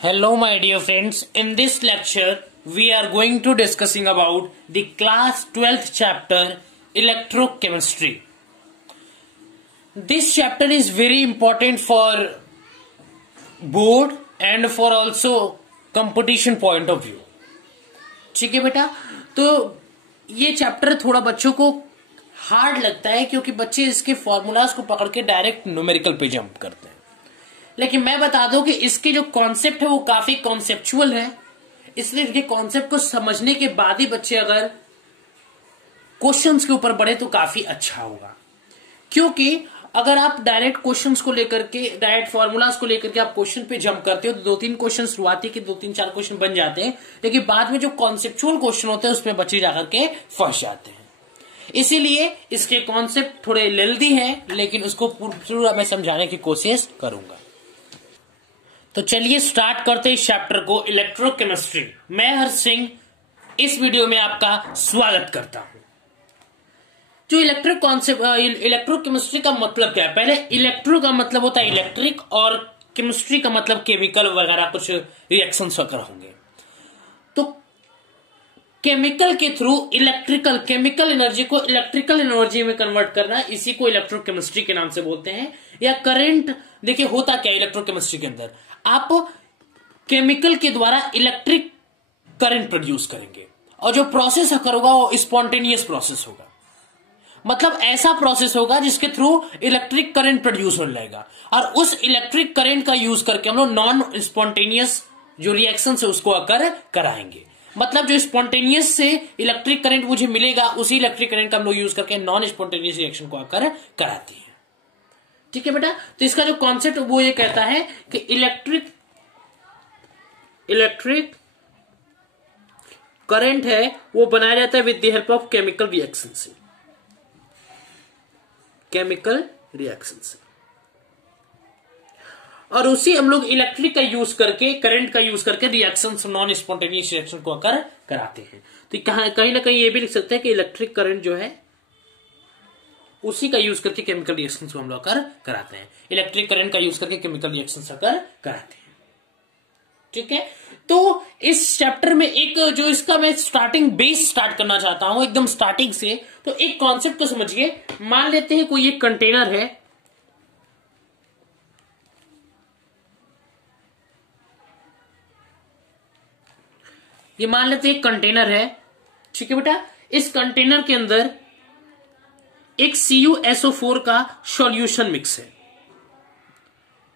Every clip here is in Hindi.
Hello my dear friends, in this lecture we are going to discussing about the class 12th chapter electrochemistry. This chapter is very important for board and for also competition point of view. ठीक है बेटा, तो ये चैप्टर थोड़ा बच्चों को हार्ड लगता है क्योंकि बच्चे इसके फॉर्मूलाज को पकड़ के डायरेक्ट न्यूमेरिकल पे जंप करते हैं। लेकिन मैं बता दूं कि इसके जो कॉन्सेप्ट है वो काफी कॉन्सेप्चुअल है, इसलिए इनके कॉन्सेप्ट को समझने के बाद ही बच्चे अगर क्वेश्चंस के ऊपर बढ़े तो काफी अच्छा होगा। क्योंकि अगर आप डायरेक्ट क्वेश्चंस को लेकर के, डायरेक्ट फॉर्मूलाज को लेकर के आप क्वेश्चन पे जंप करते हो तो 2-3 क्वेश्चन शुरुआती के 2-3-4 क्वेश्चन बन जाते हैं, लेकिन बाद में जो कॉन्सेप्चुअल क्वेश्चन होते हैं उसमें बच्चे जाकर के फंस जाते हैं। इसीलिए इसके कॉन्सेप्ट थोड़े लेंथी हैं, लेकिन उसको पूरा मैं समझाने की कोशिश करूंगा। तो चलिए स्टार्ट करते हैं इस चैप्टर को, इलेक्ट्रोकेमिस्ट्री। मैं हर्ष सिंह इस वीडियो में आपका स्वागत करता हूं। जो इलेक्ट्रोकेमिस्ट्री का मतलब क्या है? पहले इलेक्ट्रो का मतलब होता है इलेक्ट्रिक और केमिस्ट्री का मतलब केमिकल वगैरह कुछ रिएक्शंस वगैरह होंगे। तो केमिकल के थ्रू केमिकल एनर्जी को इलेक्ट्रिकल एनर्जी में कन्वर्ट करना, इसी को इलेक्ट्रोकेमिस्ट्री के नाम से बोलते हैं। या करंट, देखिए होता क्या है इलेक्ट्रोकेमिस्ट्री के अंदर, आप केमिकल के द्वारा इलेक्ट्रिक करंट प्रोड्यूस करेंगे और जो प्रोसेस होगा वो स्पॉन्टेनियस प्रोसेस होगा। मतलब ऐसा प्रोसेस होगा जिसके थ्रू इलेक्ट्रिक करंट प्रोड्यूस होने लगेगा और उस इलेक्ट्रिक करंट का यूज करके हम लोग नॉन स्पॉन्टेनियस जो रिएक्शन है उसको अकर कराएंगे। मतलब जो स्पॉन्टेनियस से इलेक्ट्रिक करंट मुझे मिलेगा उसी इलेक्ट्रिक करंट का हम लोग यूज करके नॉन स्पॉन्टेनियस रिएक्शन को अकर कराते हैं। ठीक है बेटा, तो इसका जो कॉन्सेप्ट वो ये कहता है कि इलेक्ट्रिक करंट है वो बनाया जाता है with the help of chemical reaction से, और उसी हम लोग इलेक्ट्रिक का यूज करके, करंट का यूज करके रिएक्शन नॉन स्पॉन्टेनियस रिएक्शन को अकर कराते हैं। तो कहीं ना कहीं ये भी लिख सकते हैं कि इलेक्ट्रिक करंट जो है उसी का यूज करके केमिकल रिएक्शंस को हम लोग कराते हैं। इलेक्ट्रिक करंट का यूज करके केमिकल रिएक्शंस कराते हैं। ठीक है, तो इस चैप्टर में एक जो इसका मैं बेस स्टार्ट करना चाहता हूं एकदम स्टार्टिंग से। तो एक कॉन्सेप्ट को समझिए। मान लेते हैं कोई एक कंटेनर है, ये मान लेते हैं एक कंटेनर है। ठीक है बेटा, इस कंटेनर के अंदर एक CuSO4 का सॉल्यूशन मिक्स है,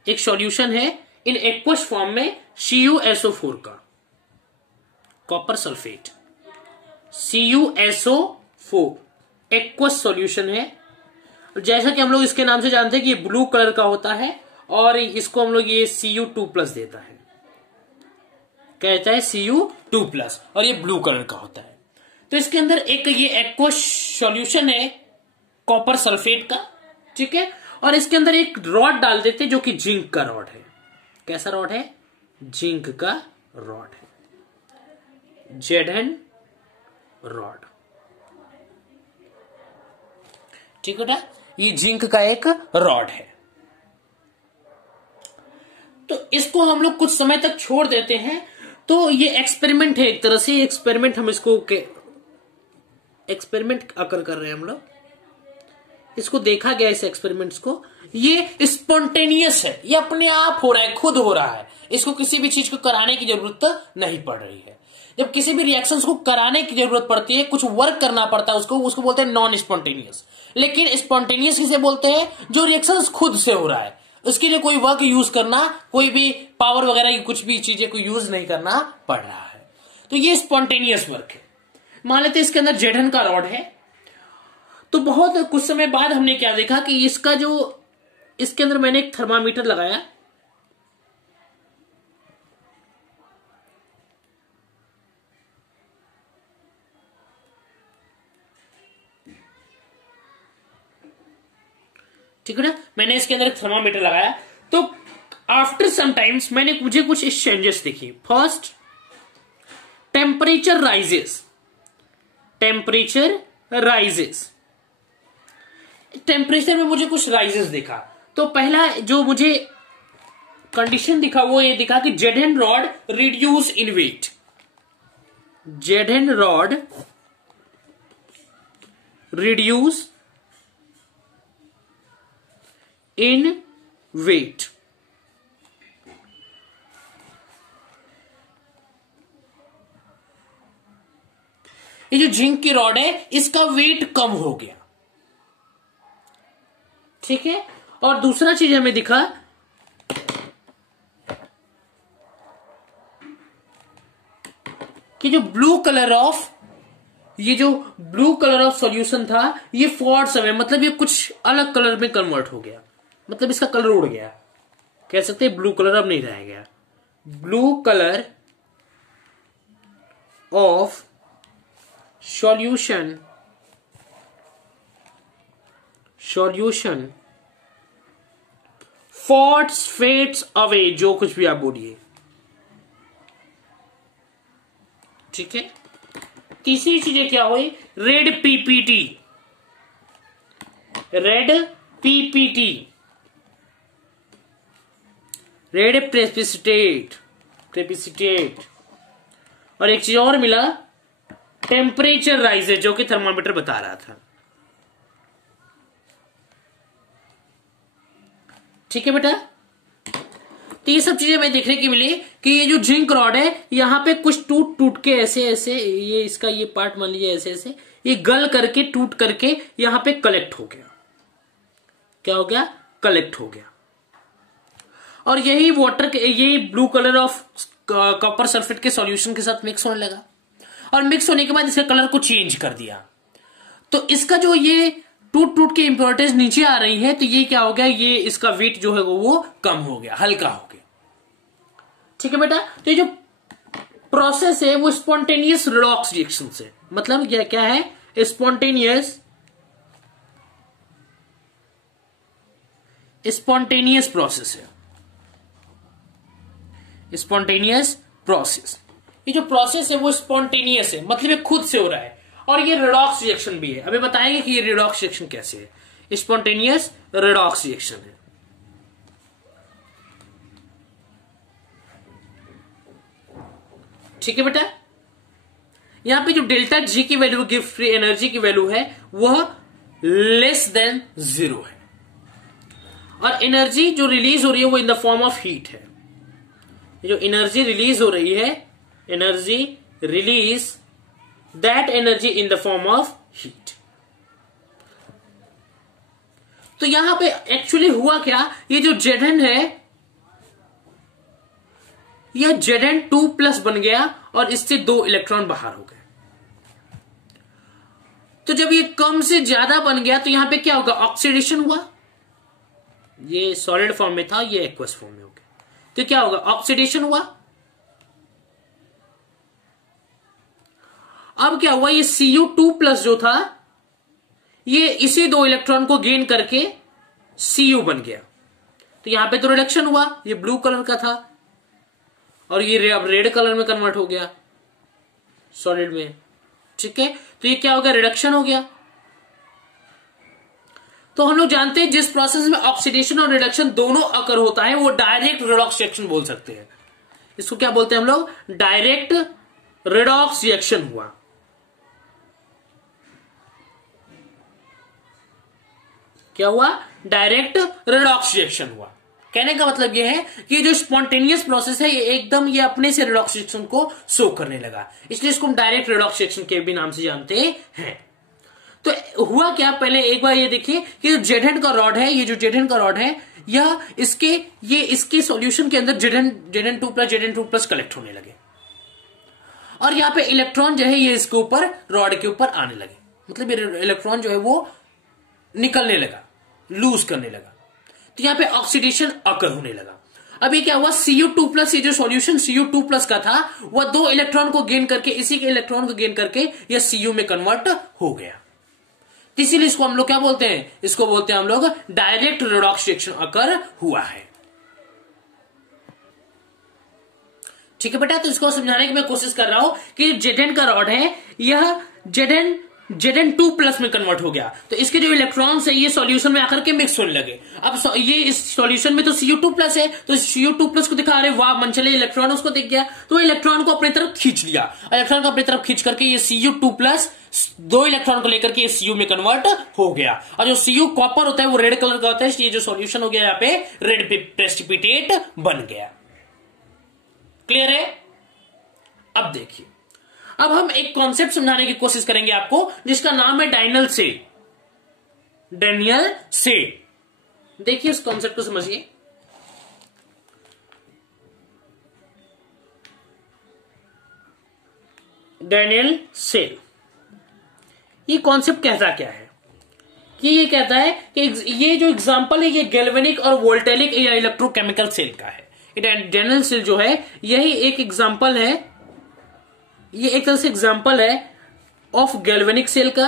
एक सॉल्यूशन है इन एक्वस फॉर्म में CuSO4 का, copper sulphate CuSO4 aqueous solution है। जैसा कि हम लोग इसके नाम से जानते हैं कि ये ब्लू कलर का होता है और इसको हम लोग ये Cu2+ देता है, कहता है Cu2+, और ये ब्लू कलर का होता है। तो इसके अंदर एक ये एक्वस सॉल्यूशन है कॉपर सल्फेट का। ठीक है, और इसके अंदर एक रॉड डाल देते जो कि जिंक का रॉड है। कैसा रॉड है? जिंक का रॉड है, Zn रॉड। ठीक है बेटा, ये जिंक का एक रॉड है। तो इसको हम लोग कुछ समय तक छोड़ देते हैं। तो ये एक्सपेरिमेंट है, एक तरह से एक्सपेरिमेंट, हम इसको एक्सपेरिमेंट अकर कर रहे हैं हम लोग। इसको देखा गया, इस एक्सपेरिमेंट्स को, ये स्पॉन्टेनियस है, ये अपने आप हो रहा है, खुद हो रहा है। इसको किसी भी चीज को कराने की जरूरत नहीं पड़ रही है। जब किसी भी रिएक्शंस को कराने की जरूरत पड़ती है, कुछ वर्क करना पड़ता है, उसको बोलते हैं नॉन स्पॉन्टेनियस। लेकिन स्पॉन्टेनियस किसे बोलते हैं? जो रिएक्शंस खुद से हो रहा है, उसके लिए कोई वर्क यूज करना, कोई भी पावर वगैरह की कुछ भी चीजें को यूज नहीं करना पड़ रहा है, तो ये स्पॉन्टेनियस वर्क है। मान लेते हैं इसके अंदर Zn का रॉड है। तो बहुत कुछ समय बाद हमने क्या देखा कि इसके अंदर मैंने एक थर्मामीटर लगाया। ठीक है ना, मैंने इसके अंदर एक थर्मामीटर लगाया। तो आफ्टर सम टाइम्स मुझे कुछ चेंजेस दिखी। फर्स्ट, टेम्परेचर राइजेस, टेम्परेचर में मुझे कुछ राइजेस देखा। तो पहला जो मुझे कंडीशन दिखा वो ये दिखा कि Z N rod reduce in weight, Z N rod reduce in weight. ये जो जिंक की रॉड है इसका वेट कम हो गया, ठीक है। और दूसरा चीज हमें दिखा कि जो ब्लू कलर ऑफ सॉल्यूशन था ये फॉर समय, मतलब ये कुछ अलग कलर में कन्वर्ट हो गया, मतलब इसका कलर उड़ गया, कह सकते हैं ब्लू कलर अब नहीं रह गया। Blue colour of solution fades away, जो कुछ भी आप बोलिए, ठीक है। तीसरी चीजें क्या हुई, रेड पीपीटी, रेड प्रेसिपिटेट, और एक चीज और मिला, टेम्परेचर राइज, जो कि थर्मामीटर बता रहा था, ठीक है बेटा। तो ये सब चीजें हमें देखने की मिली कि ये जो जिंक रॉड है यहां पे कुछ टूट के ऐसे ऐसे, ये इसका ये पार्ट मान लीजिए ऐसे ऐसे, ये गल करके टूट करके यहां पे कलेक्ट हो गया। क्या हो गया, कलेक्ट हो गया। और यही वाटर के, ये blue colour of copper sulphate के सॉल्यूशन के साथ मिक्स होने लगा, और मिक्स होने के बाद इसके कलर को चेंज कर दिया। तो इसका जो ये टूट के इंप्योरिटीज नीचे आ रही है, तो ये क्या हो गया, ये इसका वेट जो है वो कम हो गया, हल्का हो गया, ठीक है बेटा। तो ये जो प्रोसेस है वो स्पॉन्टेनियस रिडॉक्स रिएक्शन से, मतलब क्या है, स्पॉन्टेनियस प्रोसेस है, स्पॉन्टेनियस प्रोसेस। ये जो प्रोसेस है वो स्पॉन्टेनियस है, मतलब ये खुद से हो रहा है, और ये रिडॉक्स रिएक्शन भी है। अभी बताएंगे कि ये रिडॉक्स रिएक्शन कैसे है, स्पॉन्टेनियस रिडॉक्स रिएक्शन है। ठीक है बेटा, यहां पे जो डेल्टा जी की वैल्यू, गिव फ्री एनर्जी की वैल्यू है, वह लेस देन 0 है, और एनर्जी जो रिलीज हो रही है वो in the form of heat है। जो एनर्जी रिलीज हो रही है, energy release, that energy in the form of heat. तो यहां पे एक्चुअली हुआ क्या, ये जो Zn है यह Zn2+ बन गया, और इससे 2 इलेक्ट्रॉन बाहर हो गए। तो जब ये कम से ज्यादा बन गया तो यहां पे क्या होगा, ऑक्सीडेशन हुआ, ये सॉलिड फॉर्म में था, ये एक्वस फॉर्म में हो गया, तो क्या होगा, ऑक्सीडेशन हुआ। अब क्या हुआ, ये Cu2+ जो था ये इसी 2 इलेक्ट्रॉन को गेन करके Cu बन गया, तो यहां पे तो रिडक्शन हुआ, ये ब्लू कलर का था और ये अब रेड कलर में कन्वर्ट हो गया सॉलिड में, ठीक है। तो ये क्या हो गया, रिडक्शन हो गया। तो हम लोग जानते हैं जिस प्रोसेस में ऑक्सीडेशन और रिडक्शन दोनों अकर होता है वो डायरेक्ट रिडॉक्स रिएक्शन बोल सकते हैं। इसको क्या बोलते हैं हम लोग, डायरेक्ट रिडॉक्स रिएक्शन हुआ। क्या हुआ, डायरेक्ट रिडॉक्स रिएक्शन हुआ। कहने का मतलब यह है कि जो स्पॉन्टेनियस प्रोसेस है ये एकदम ये अपने से रिडॉक्स रिएक्शन को शो करने लगा, इसलिए इसको हम डायरेक्ट रिडॉक्स रिएक्शन के भी नाम से जानते हैं। तो हुआ क्या, पहले एक बार ये देखिए कि जो Zn का रॉड है, ये जो Zn का रॉड है यह इसके सॉल्यूशन के अंदर Zn2+ कलेक्ट होने लगे, और यहां पे इलेक्ट्रॉन जो है ये इसके ऊपर रॉड के ऊपर आने लगे, मतलब ये इलेक्ट्रॉन जो है वो निकलने लगा, लूज करने लगा, तो यहां पे ऑक्सीडेशन अकर होने लगा। अब ये क्या हुआ, Cu2+, ये जो सॉल्यूशन Cu2+ का था वह 2 इलेक्ट्रॉन को गेन करके, इसी के इलेक्ट्रॉन को गेन करके यह Cu में कन्वर्ट हो गया। इसीलिए इसको हम लोग क्या बोलते हैं, इसको बोलते हैं हम लोग डायरेक्ट रिडॉक्स रिएक्शन अकर हुआ है। ठीक है बेटा, तो इसको समझाने की मैं कोशिश कर रहा हूं कि Zn का रॉड है, यह Zn Zn2+ में कन्वर्ट हो गया, तो इसके जो इलेक्ट्रॉन्स है ये सॉल्यूशन में आकर के मिक्स होने लगे। अब ये इस सॉल्यूशन में तो Cu2+ है, तो Cu2+ को दिखा रहे, वाह मनचले इलेक्ट्रॉन उसको दिख गया, तो इलेक्ट्रॉन को अपनी तरफ खींच लिया। इलेक्ट्रॉन को अपनी तरफ खींच करके ये Cu2+ 2 इलेक्ट्रॉन को लेकर के Cu में कन्वर्ट हो गया। और जो Cu कॉपर होता है वो रेड कलर का होता है, ये जो सॉल्यूशन हो गया यहाँ पे रेड प्रेसिपिटेट बन गया। क्लियर है? अब देखिए, अब हम एक कॉन्सेप्ट समझाने की कोशिश करेंगे आपको, जिसका नाम है डैनियल सेल। डैनियल सेल, देखिए उस कॉन्सेप्ट को समझिए। डैनियल सेल, ये कॉन्सेप्ट कहता क्या है कि ये कहता है कि ये जो एग्जांपल है ये गैल्वेनिक और वोल्टेनिक या इलेक्ट्रोकेमिकल सेल का है। डैनियल सेल जो है यही एक एग्जांपल है, ये एक तरह से एग्जांपल है ऑफ गैल्वेनिक सेल का,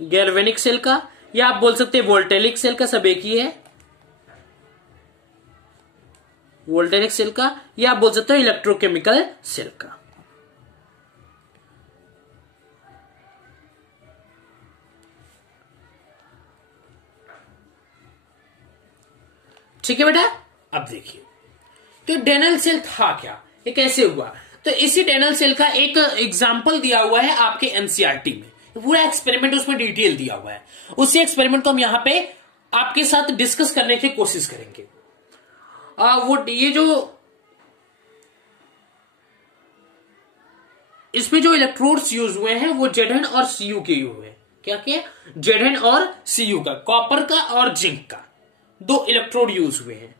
गैल्वेनिक सेल का, या आप बोल सकते हैं वोल्टेनिक सेल का, सब एक ही है। वोल्टेनिक सेल का, या आप बोल सकते हो इलेक्ट्रोकेमिकल सेल का। ठीक है बेटा, अब देखिए तो डैनियल सेल था क्या, ये कैसे हुआ। तो इसी डैनियल सेल का एक एग्जांपल दिया हुआ है आपके एनसीईआरटी में, पूरा एक्सपेरिमेंट उसमें डिटेल दिया हुआ है। उसी एक्सपेरिमेंट को हम यहां पे आपके साथ डिस्कस करने की कोशिश करेंगे। वो ये जो इसमें जो इलेक्ट्रोड्स यूज हुए हैं वो Zn और Cu के यूज हुए हैं। क्या क्या? Zn और Cu का, कॉपर का और जिंक का 2 इलेक्ट्रोड यूज हुए हैं।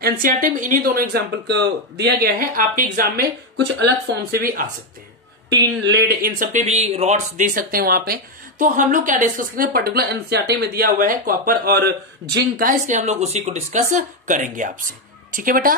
एनसीईआरटी में इन्हीं दोनों एग्जाम्पल को दिया गया है। आपके एग्जाम में कुछ अलग फॉर्म से भी आ सकते हैं, टीन, लेड, इन सब के भी रॉड्स दे सकते हैं वहां पे। तो हम लोग क्या डिस्कस करेंगे, पर्टिकुलर एनसीईआरटी में दिया हुआ है कॉपर और जिंक का, इसलिए हम लोग उसी को डिस्कस करेंगे आपसे। ठीक है बेटा।